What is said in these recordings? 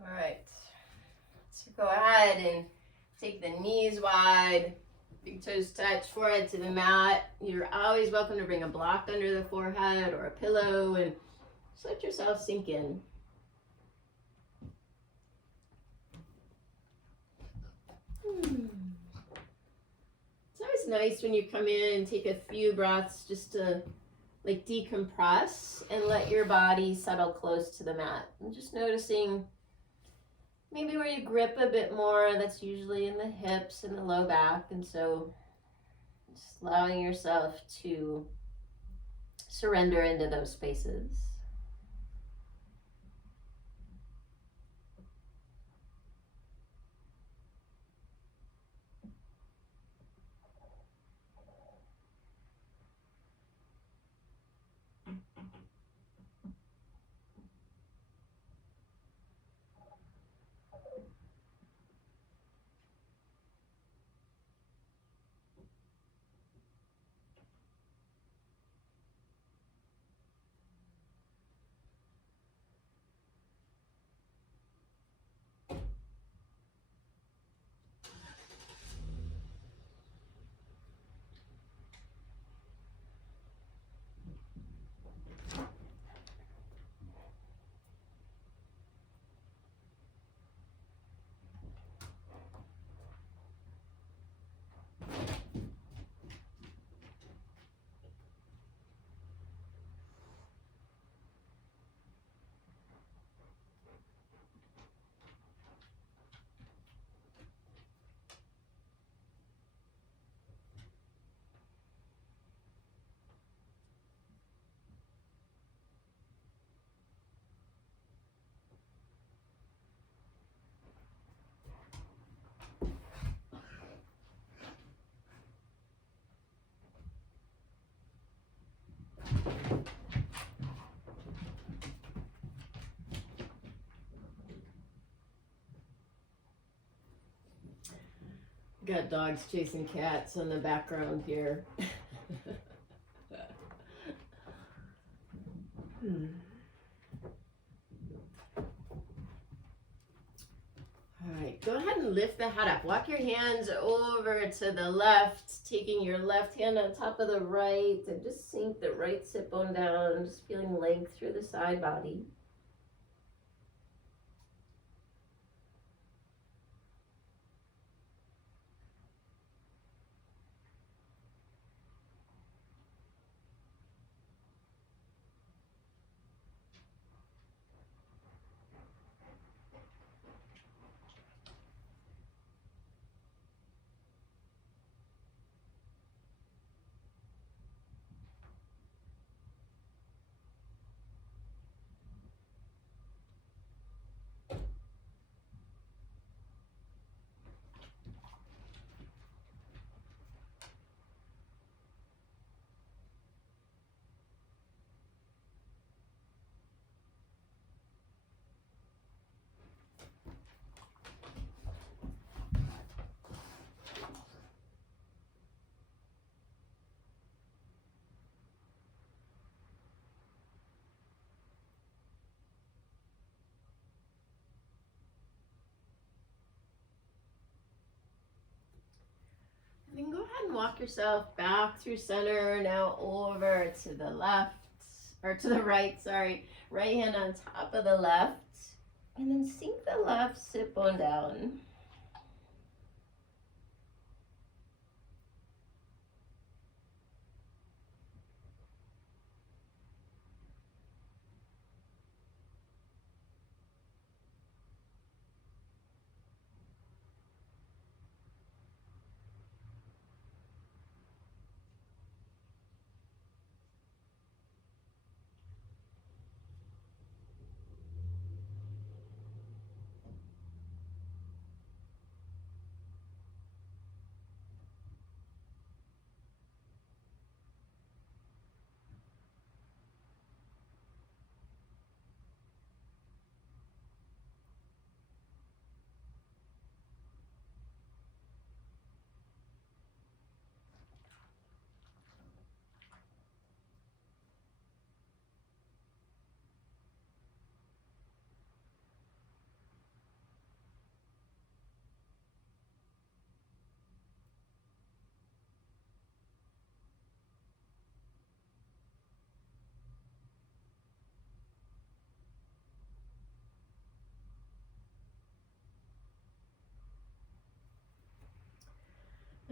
All right. So go ahead and take the knees wide, big toes touch, forehead to the mat. You're always welcome to bring a block under the forehead or a pillow and just let yourself sink in. It's always nice when you come in and take a few breaths just to like decompress and let your body settle close to the mat. And just noticing maybe where you grip a bit more, that's usually in the hips and the low back. And so just allowing yourself to surrender into those spaces. Got dogs chasing cats in the background here. All right, go ahead and lift the head up. Walk your hands over to the left, taking your left hand on top of the right, and just sink the right sit bone down, just feeling length through the side body. And then go ahead and walk yourself back through center, now over to the left, or to the right, sorry. Right hand on top of the left, and then sink the left sit bone down.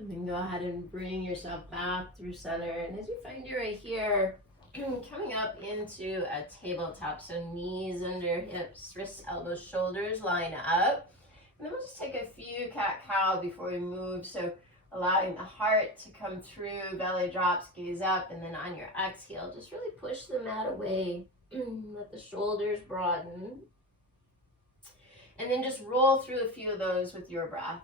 And then go ahead and bring yourself back through center. And as you find your right here, coming up into a tabletop. So knees under hips, wrists, elbows, shoulders line up. And then we'll just take a few cat-cow before we move. So allowing the heart to come through, belly drops, gaze up, and then on your exhale, just really push the mat away. Let the shoulders broaden. And then just roll through a few of those with your breath.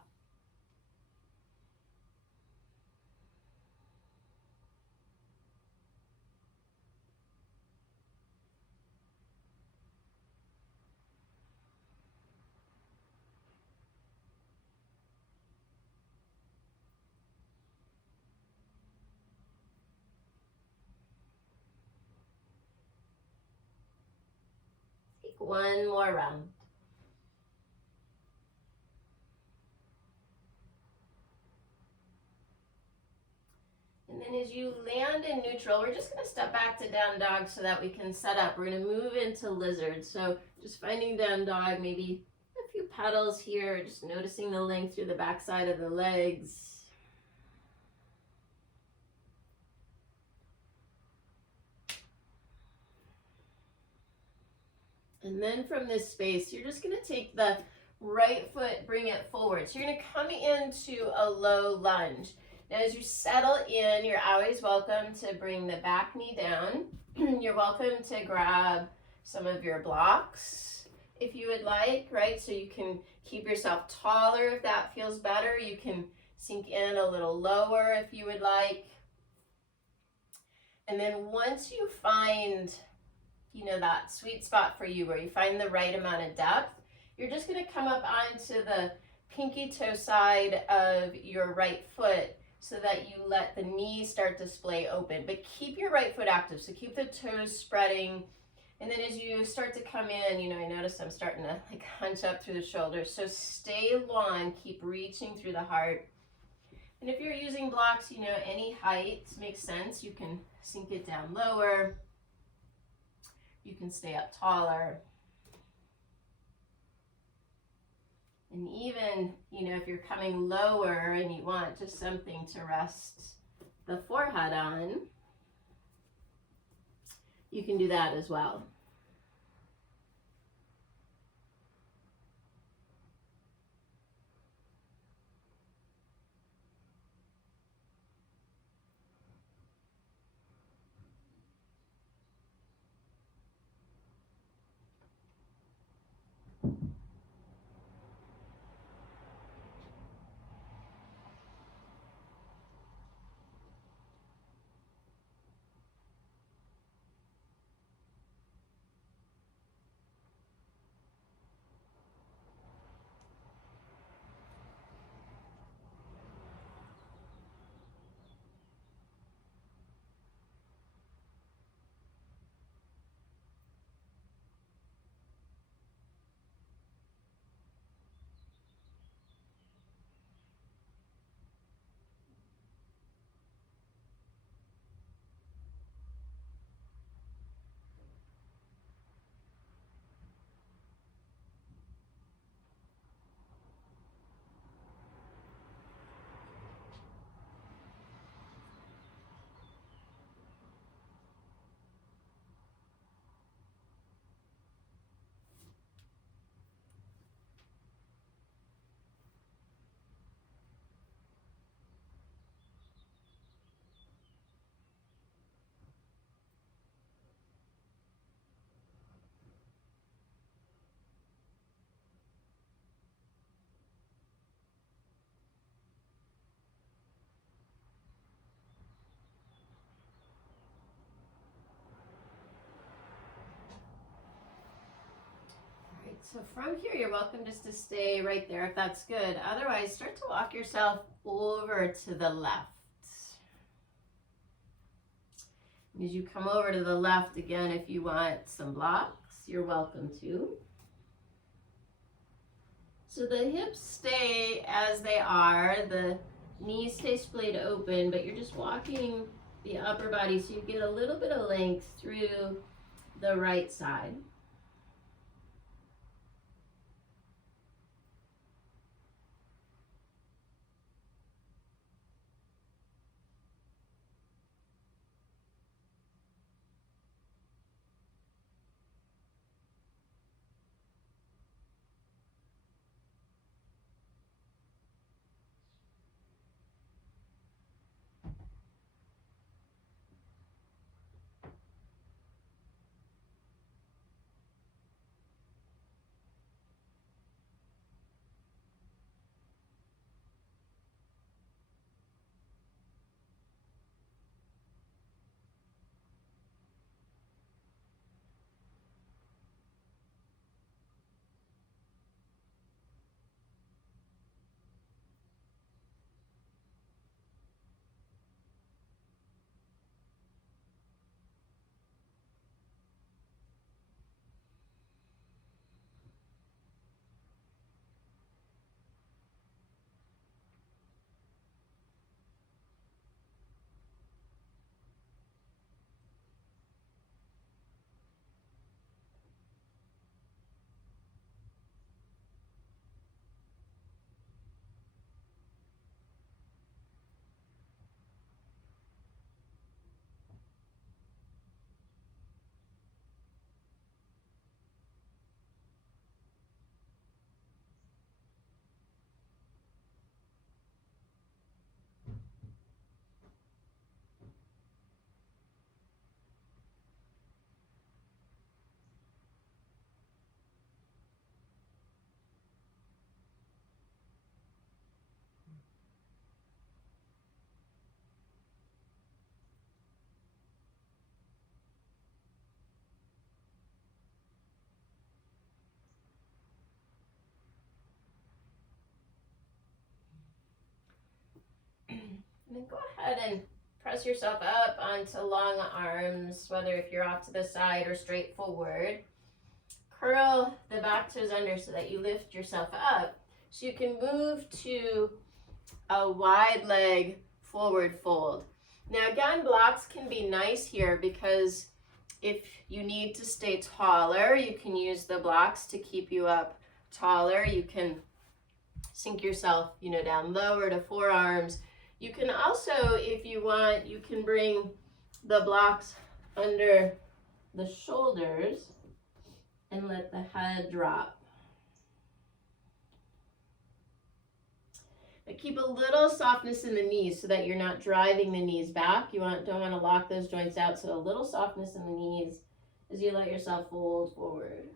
Take one more round. And then as you land in neutral, we're just going to step back to down dog so that we can set up. We're going to move into lizard. So just finding down dog, maybe a few petals here, just noticing the length through the backside of the legs. And then from this space, you're just going to take the right foot, bring it forward. So you're going to come into a low lunge. Now, as you settle in, you're always welcome to bring the back knee down. You're welcome to grab some of your blocks if you would like, right? So you can keep yourself taller if that feels better. You can sink in a little lower if you would like. And then once you find, that sweet spot for you where you find the right amount of depth, you're just going to come up onto the pinky toe side of your right foot, so that you let the knees start to splay open, but keep your right foot active. So keep the toes spreading. And then as you start to come in, I notice I'm starting to hunch up through the shoulders. So stay long, keep reaching through the heart. And if you're using blocks, any height makes sense. You can sink it down lower. You can stay up taller. And even, if you're coming lower and you want just something to rest the forehead on, you can do that as well. So from here, you're welcome just to stay right there if that's good. Otherwise, start to walk yourself over to the left. As you come over to the left, again, if you want some blocks, you're welcome to. So the hips stay as they are, the knees stay splayed open, but you're just walking the upper body so you get a little bit of length through the right side. And then go ahead and press yourself up onto long arms, whether if you're off to the side or straight forward. Curl the back toes under so that you lift yourself up. So you can move to a wide leg forward fold. Now again, blocks can be nice here because if you need to stay taller, you can use the blocks to keep you up taller. You can sink yourself, down lower to forearms. You can also, if you want, you can bring the blocks under the shoulders and let the head drop. But keep a little softness in the knees so that you're not driving the knees back. You don't want to lock those joints out, so a little softness in the knees as you let yourself fold forward.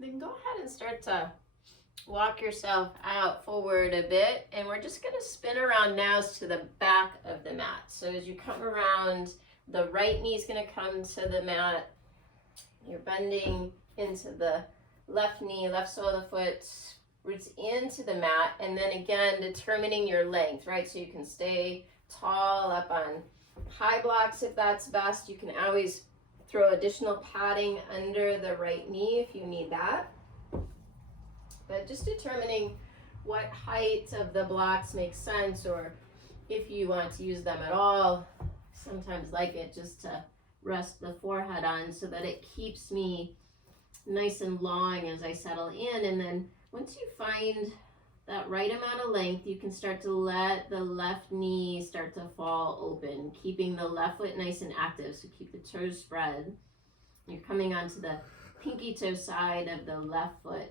Then go ahead and start to walk yourself out forward a bit, and we're just going to spin around now to the back of the mat. So as you come around, the right knee is going to come to the mat. You're bending into the left knee, left sole of the foot, roots into the mat, and then again determining your length, right? So you can stay tall up on high blocks if that's best. You can always throw additional padding under the right knee if you need that. But just determining what height of the blocks makes sense, or if you want to use them at all. Sometimes like it just to rest the forehead on so that it keeps me nice and long as I settle in. And then once you find that right amount of length, you can start to let the left knee start to fall open, keeping the left foot nice and active. So keep the toes spread. You're coming onto the pinky toe side of the left foot.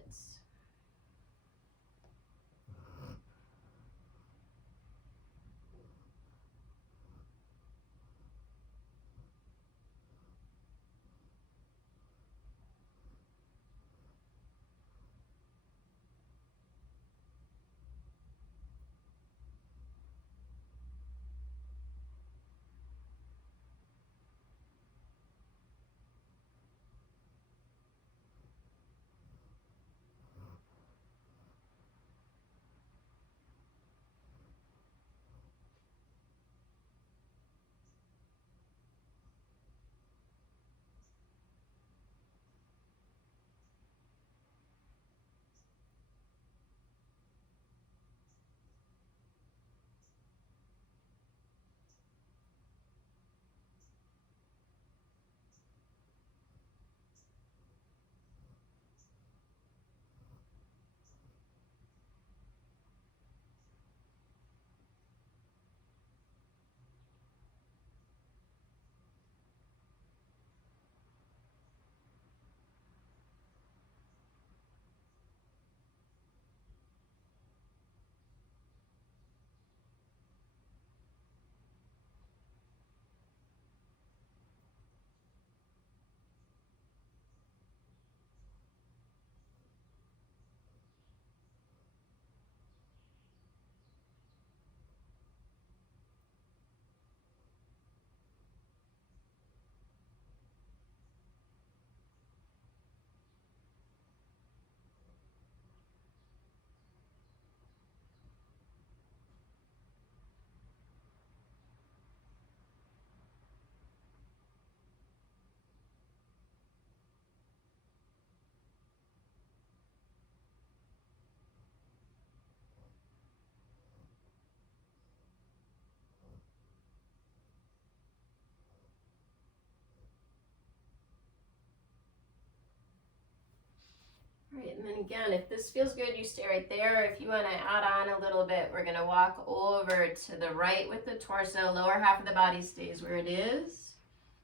Again, if this feels good, you stay right there. If you want to add on a little bit, we're going to walk over to the right with the torso. Lower half of the body stays where it is.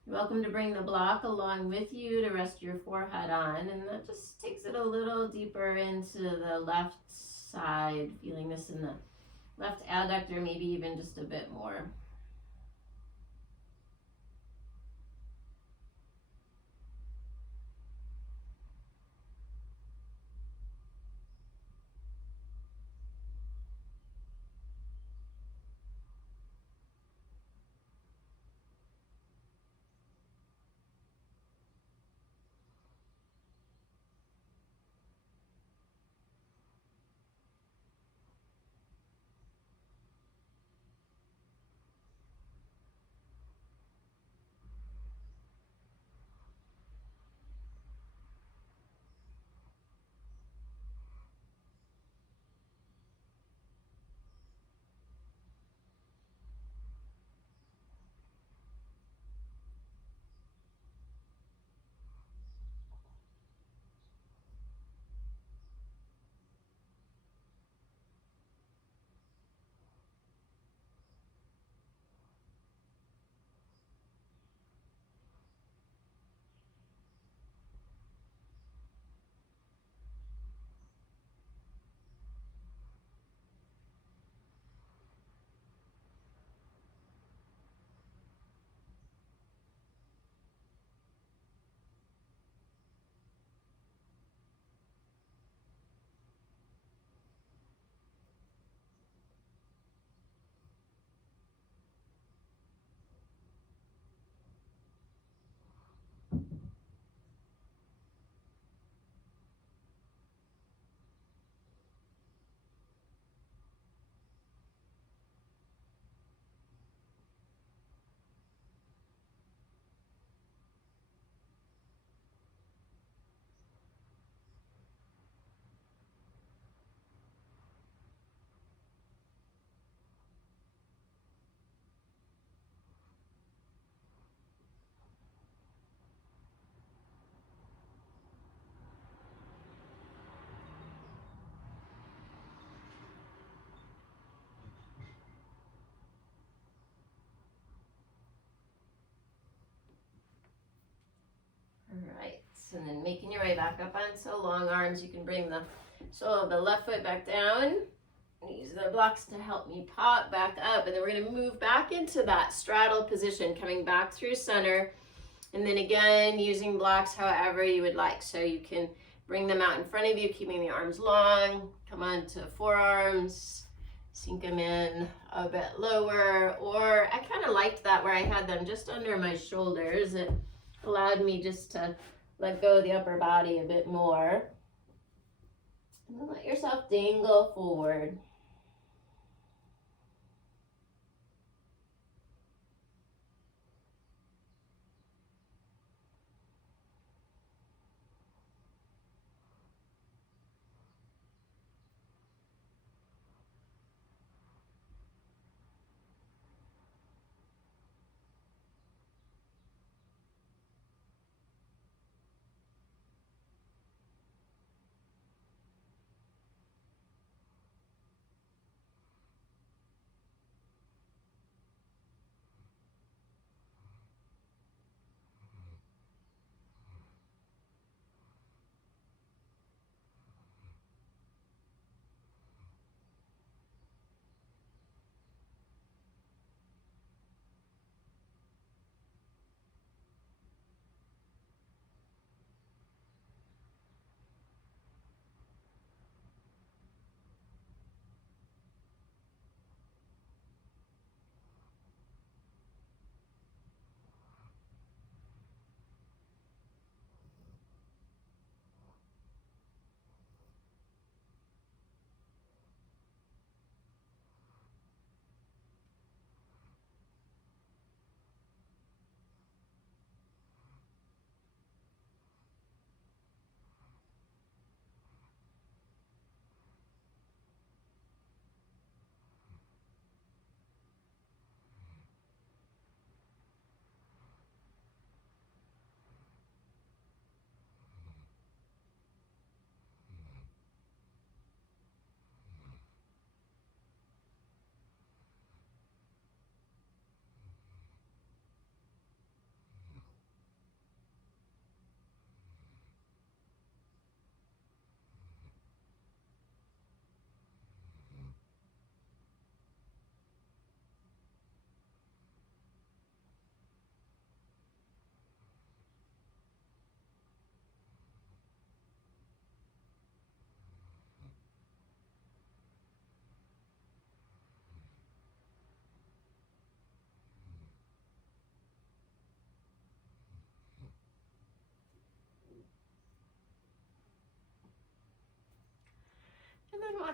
You're welcome to bring the block along with you to rest your forehead on, and that just takes it a little deeper into the left side, feeling this in the left adductor, maybe even just a bit more. Alright, and then making your way back up onto long arms, you can bring the sole of the left foot back down. Use the blocks to help me pop back up, and then we're going to move back into that straddle position, coming back through center, and then again using blocks however you would like. So you can bring them out in front of you, keeping the arms long, come on to forearms, sink them in a bit lower, or I kind of liked that where I had them just under my shoulders. It allowed me just to let go of the upper body a bit more. And then let yourself dangle forward.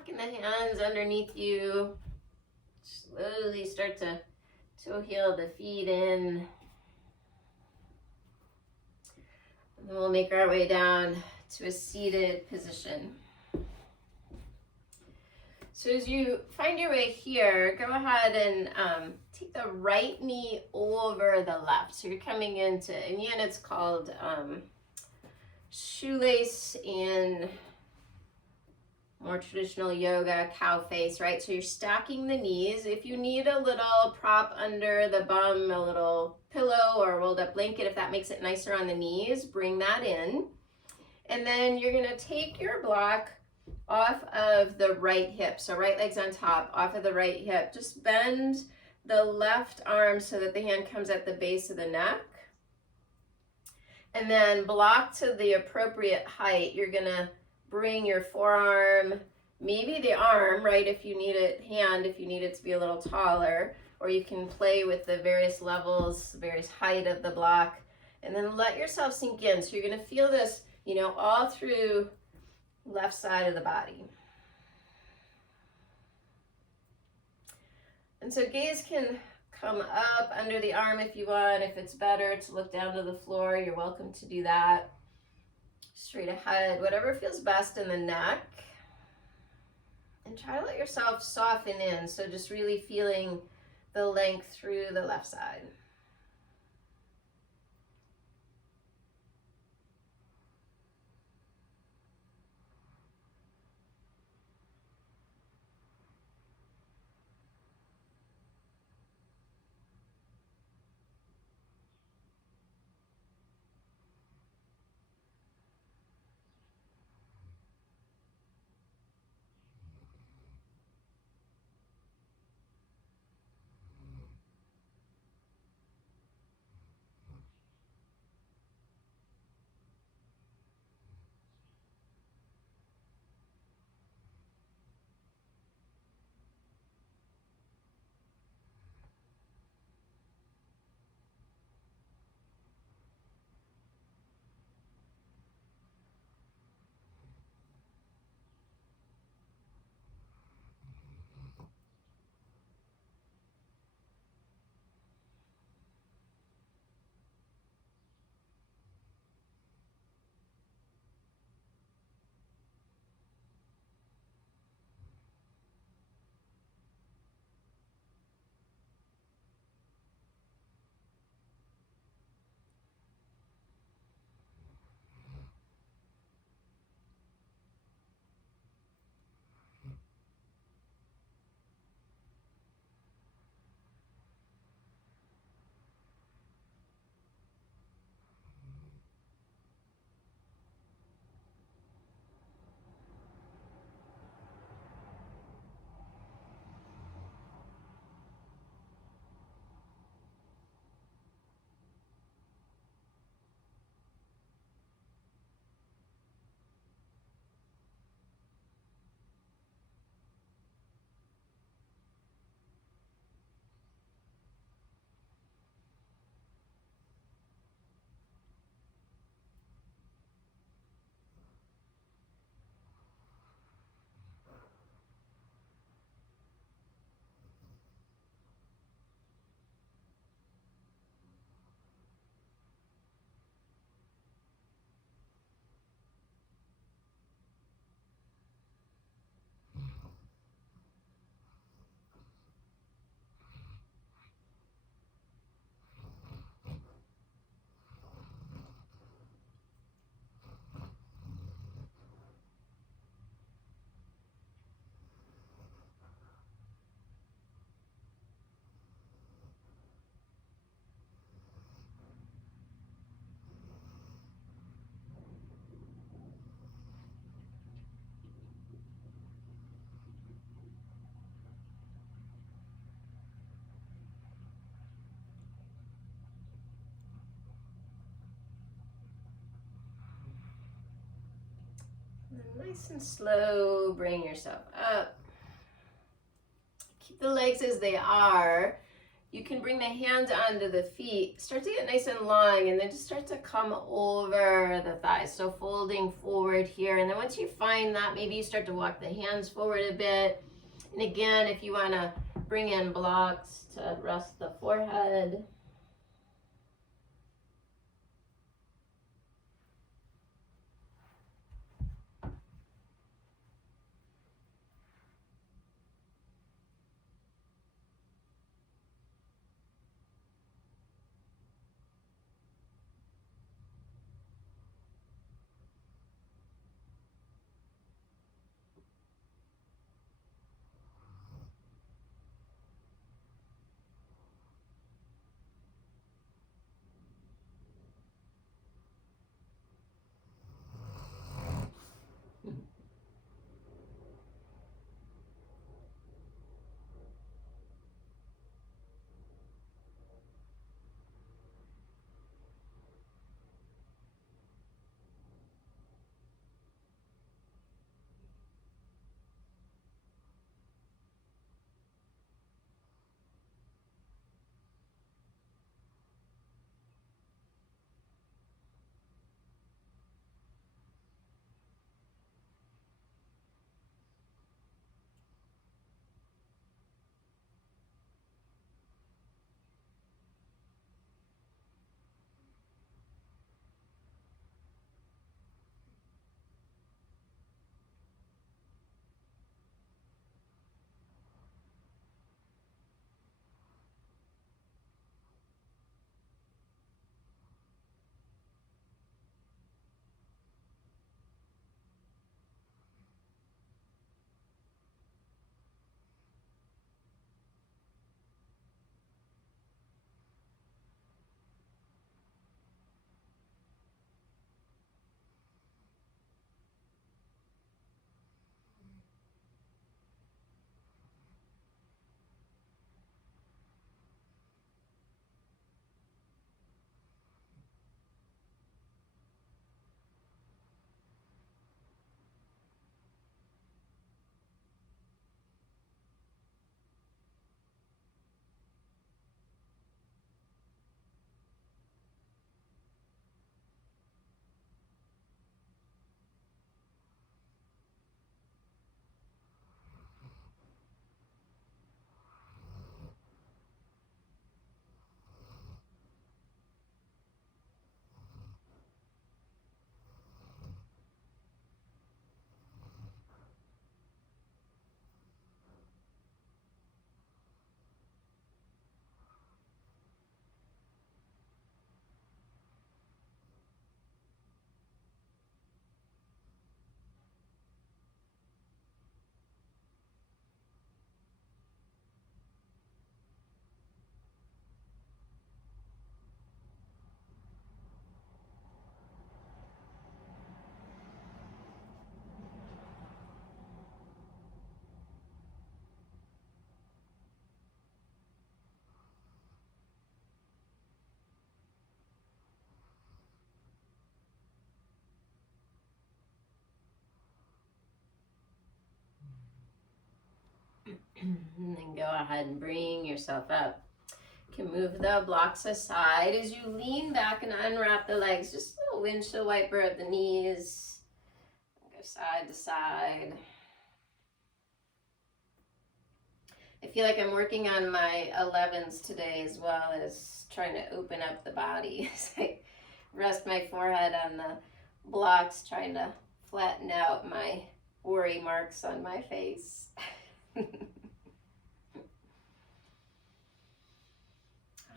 Walking the hands underneath you. Slowly start to toe heel the feet in. And then we'll make our way down to a seated position. So as you find your way here, go ahead and take the right knee over the left. So you're coming into, in yin it's called shoelace, in more traditional yoga, cow face, right? So you're stacking the knees. If you need a little prop under the bum, a little pillow or a rolled up blanket, if that makes it nicer on the knees, bring that in. And then you're gonna take your block off of the right hip. So right leg's on top, off of the right hip. Just bend the left arm so that the hand comes at the base of the neck. And then block to the appropriate height. You're gonna bring your forearm, maybe the arm, right, if you need it, hand, if you need it to be a little taller, or you can play with the various levels, various height of the block, and then let yourself sink in. So you're gonna feel this, you know, all through left side of the body. And so gaze can come up under the arm if you want. If it's better to look down to the floor, you're welcome to do that. Straight ahead, whatever feels best in the neck. And try to let yourself soften in. So just really feeling the length through the left side. And nice and slow, bring yourself up. Keep the legs as they are. You can bring the hands onto the feet, start to get nice and long, and then just start to come over the thighs. So folding forward here. And then once you find that, maybe you start to walk the hands forward a bit. And again, if you want to bring in blocks to rest the forehead. And then go ahead and bring yourself up. You can move the blocks aside as you lean back and unwrap the legs. Just a little windshield wiper of the knees. Go side to side. I feel like I'm working on my 11s today as well as trying to open up the body. As I rest my forehead on the blocks, trying to flatten out my worry marks on my face.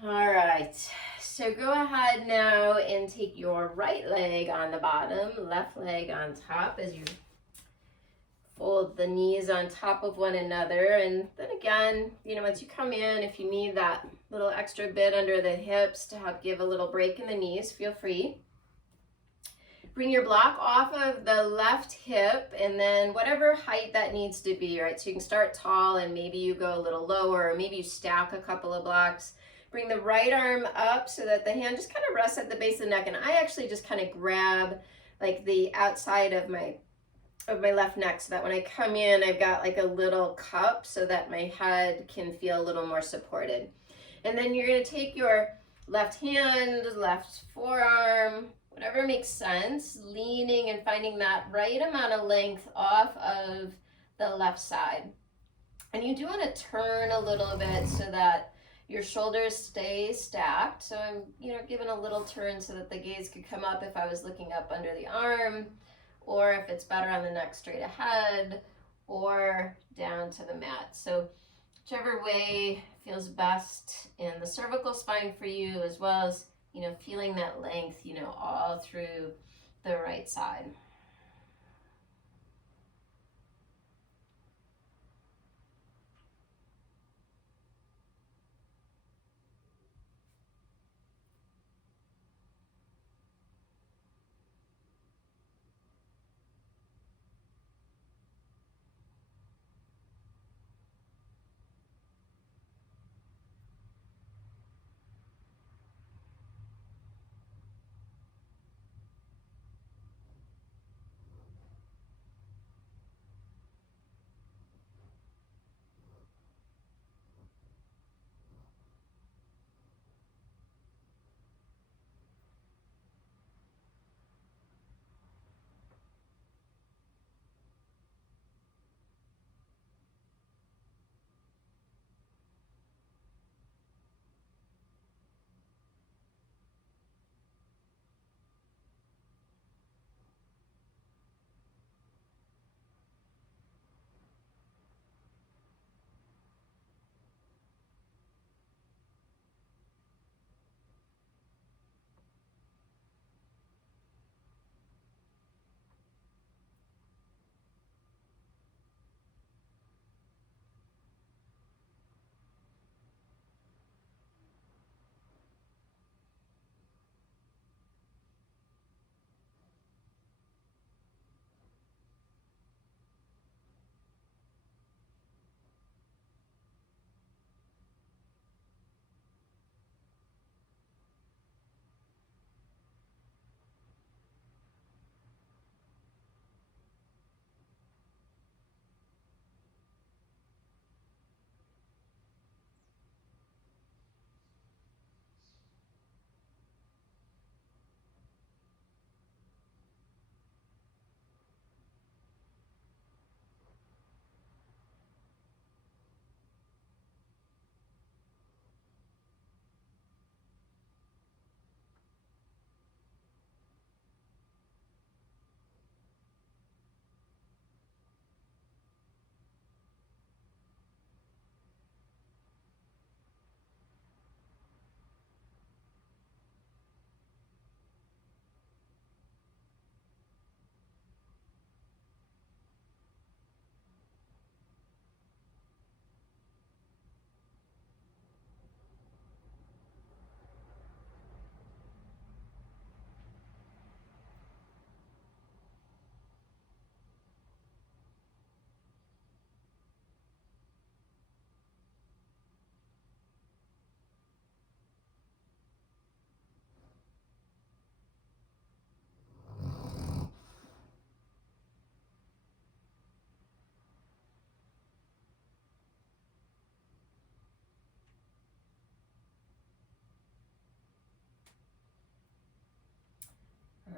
All right, so go ahead now and take your right leg on the bottom, left leg on top as you fold the knees on top of one another. And then again, once you come in, if you need that little extra bit under the hips to help give a little break in the knees, feel free. Bring your block off of the left hip and then whatever height that needs to be, right? So you can start tall and maybe you go a little lower, or maybe you stack a couple of blocks. Bring the right arm up so that the hand just kind of rests at the base of the neck. And I actually just kind of grab like the outside of my left neck so that when I come in, I've got like a little cup so that my head can feel a little more supported. And then you're going to take your left hand, left forearm, whatever makes sense, leaning and finding that right amount of length off of the left side. And you do want to turn a little bit so that your shoulders stay stacked. So I'm, giving a little turn so that the gaze could come up if I was looking up under the arm, or if it's better on the neck straight ahead, or down to the mat. So whichever way feels best in the cervical spine for you, as well as, feeling that length, all through the right side.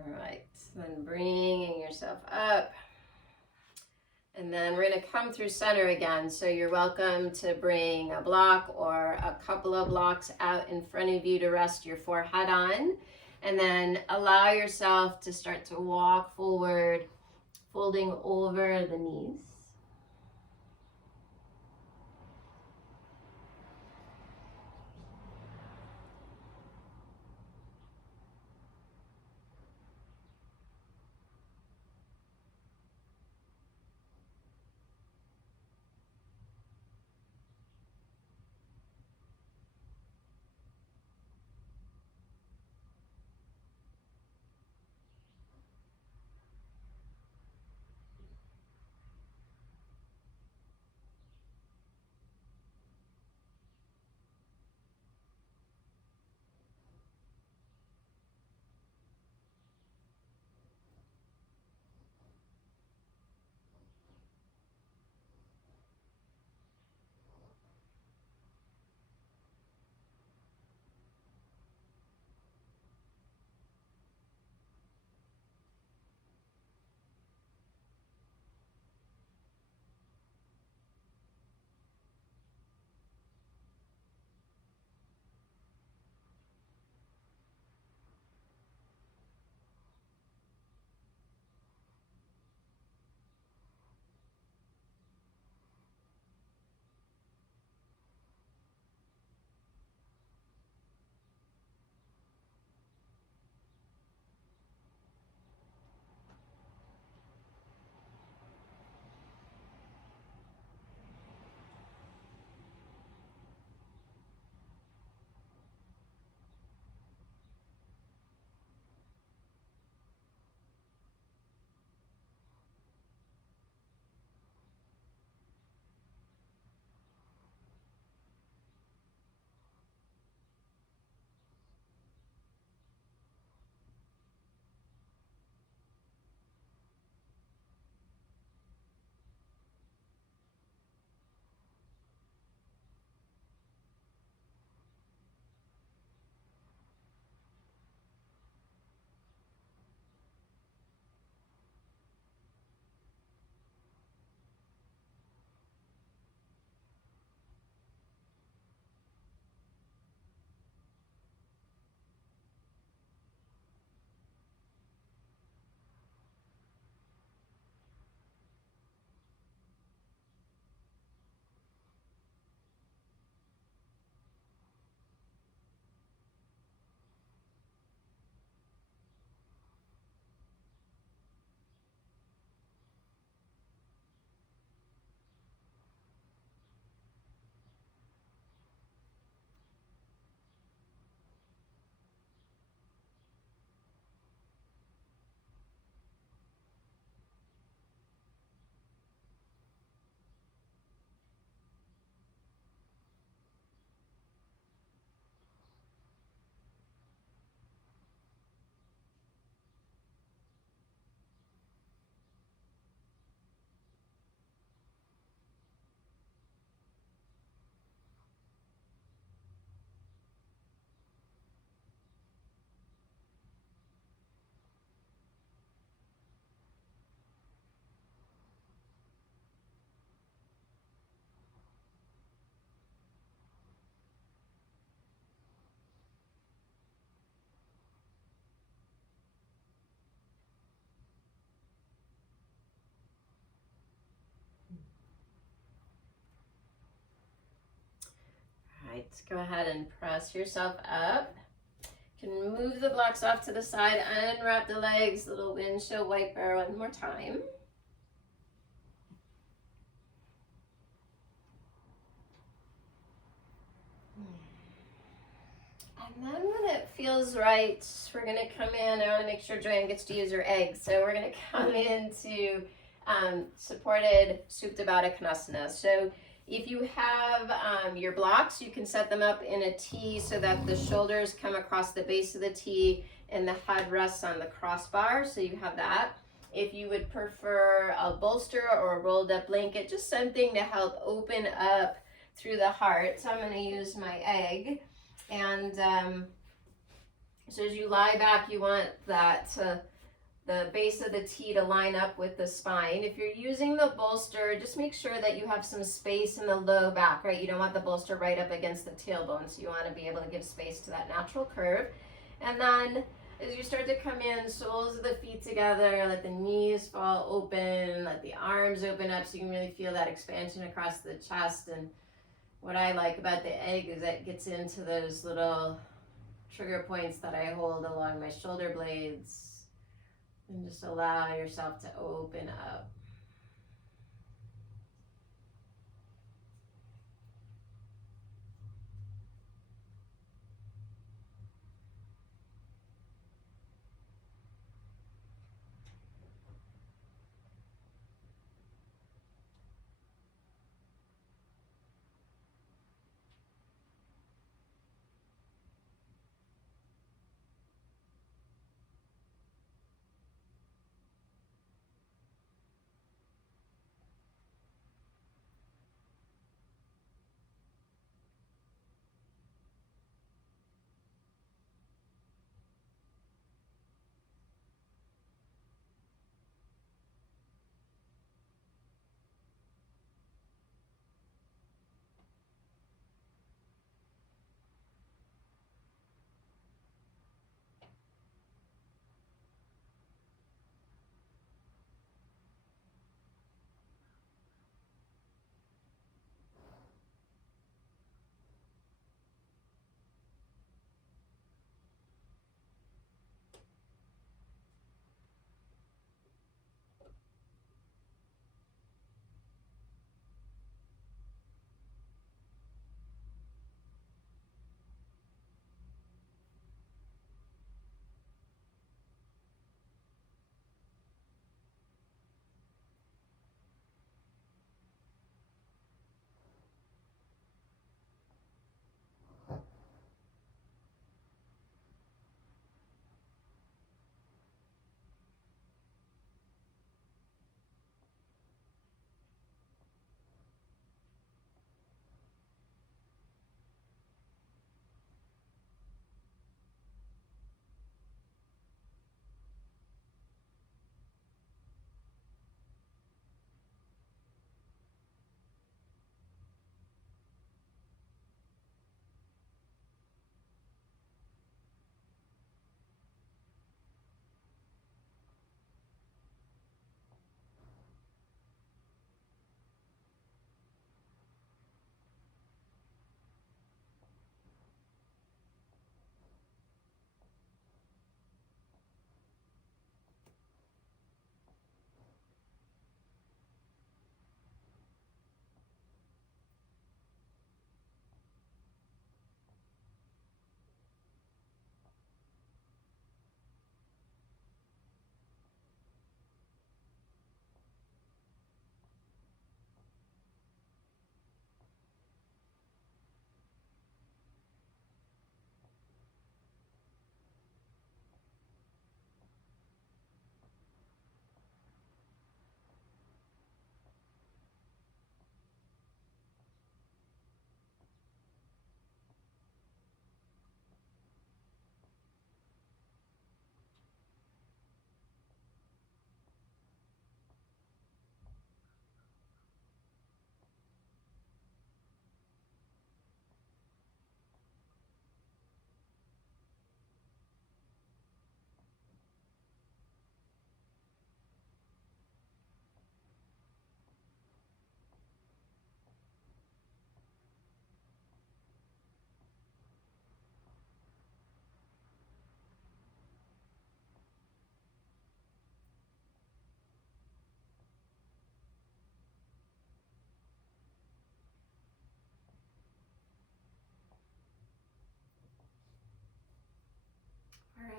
All right, then bringing yourself up. And then we're going to come through center again. So you're welcome to bring a block or a couple of blocks out in front of you to rest your forehead on. And then allow yourself to start to walk forward, folding over the knees. Go ahead and press yourself up. You can move the blocks off to the side, unwrap the legs, little windshield wiper one more time. And then when it feels right, we're gonna come in. I wanna make sure Joanne gets to use her eggs. So we're gonna come into supported Supta Baddha Konasana. So if you have your blocks, you can set them up in a T so that the shoulders come across the base of the T and the head rests on the crossbar. So you have that. If you would prefer a bolster or a rolled up blanket, just something to help open up through the heart. So I'm gonna use my egg. And so as you lie back, you want that the base of the T to line up with the spine. If you're using the bolster, just make sure that you have some space in the low back, right? You don't want the bolster right up against the tailbone, so you want to be able to give space to that natural curve. And then as you start to come in, soles of the feet together, let the knees fall open, let the arms open up so you can really feel that expansion across the chest. And what I like about the egg is that it gets into those little trigger points that I hold along my shoulder blades. And just allow yourself to open up.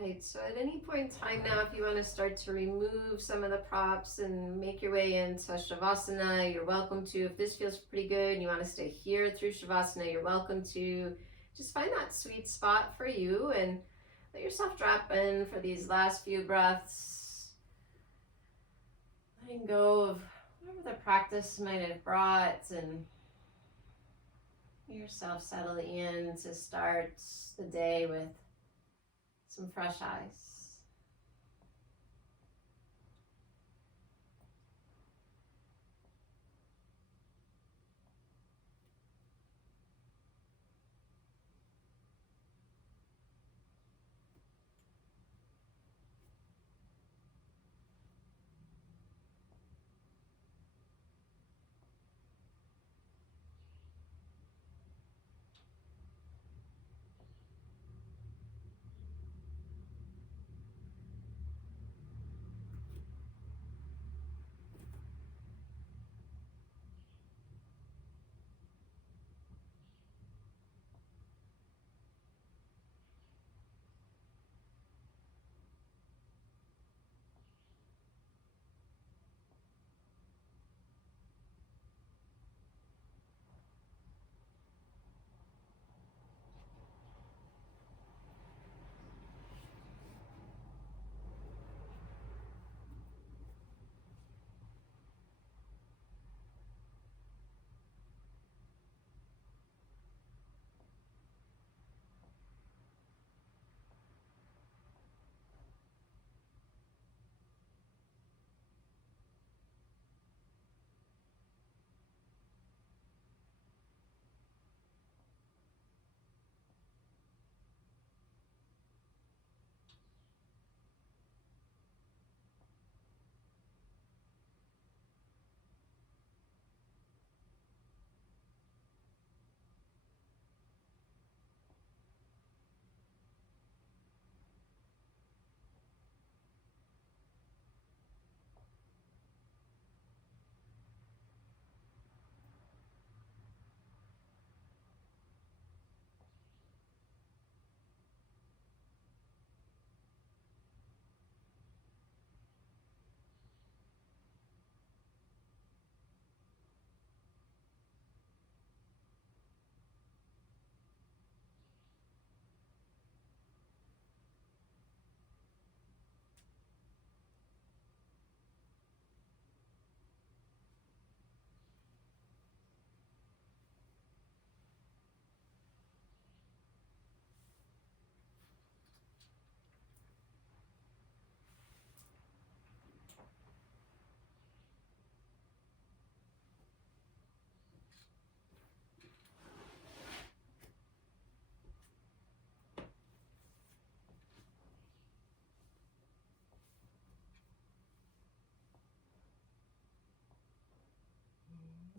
right, so at any point in time now, if you want to start to remove some of the props and make your way into Shavasana, you're welcome to. If this feels pretty good and you want to stay here through Shavasana, you're welcome to. Just find that sweet spot for you and let yourself drop in for these last few breaths. Letting go of whatever the practice might have brought and yourself settle in to start the day with some fresh eyes.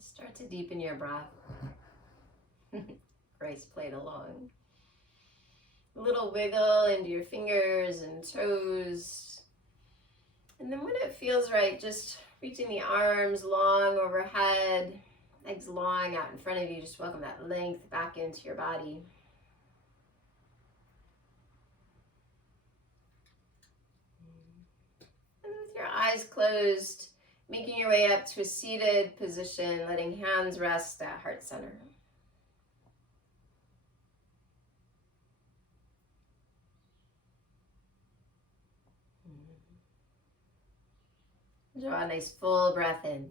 Start to deepen your breath. Grace played along. A little wiggle into your fingers and toes. And then when it feels right, just reaching the arms long overhead, legs long out in front of you. Just welcome that length back into your body. And with your eyes closed, making your way up to a seated position, letting hands rest at heart center. Draw a nice full breath in.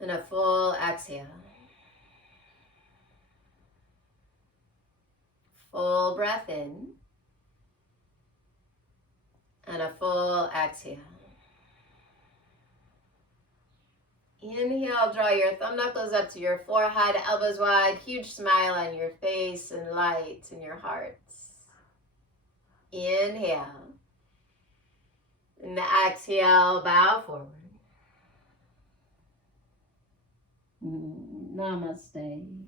And a full exhale. Full breath in. And a full exhale. Inhale, draw your thumb knuckles up to your forehead, elbows wide, huge smile on your face and light in your heart. Inhale. And exhale, bow forward. Namaste.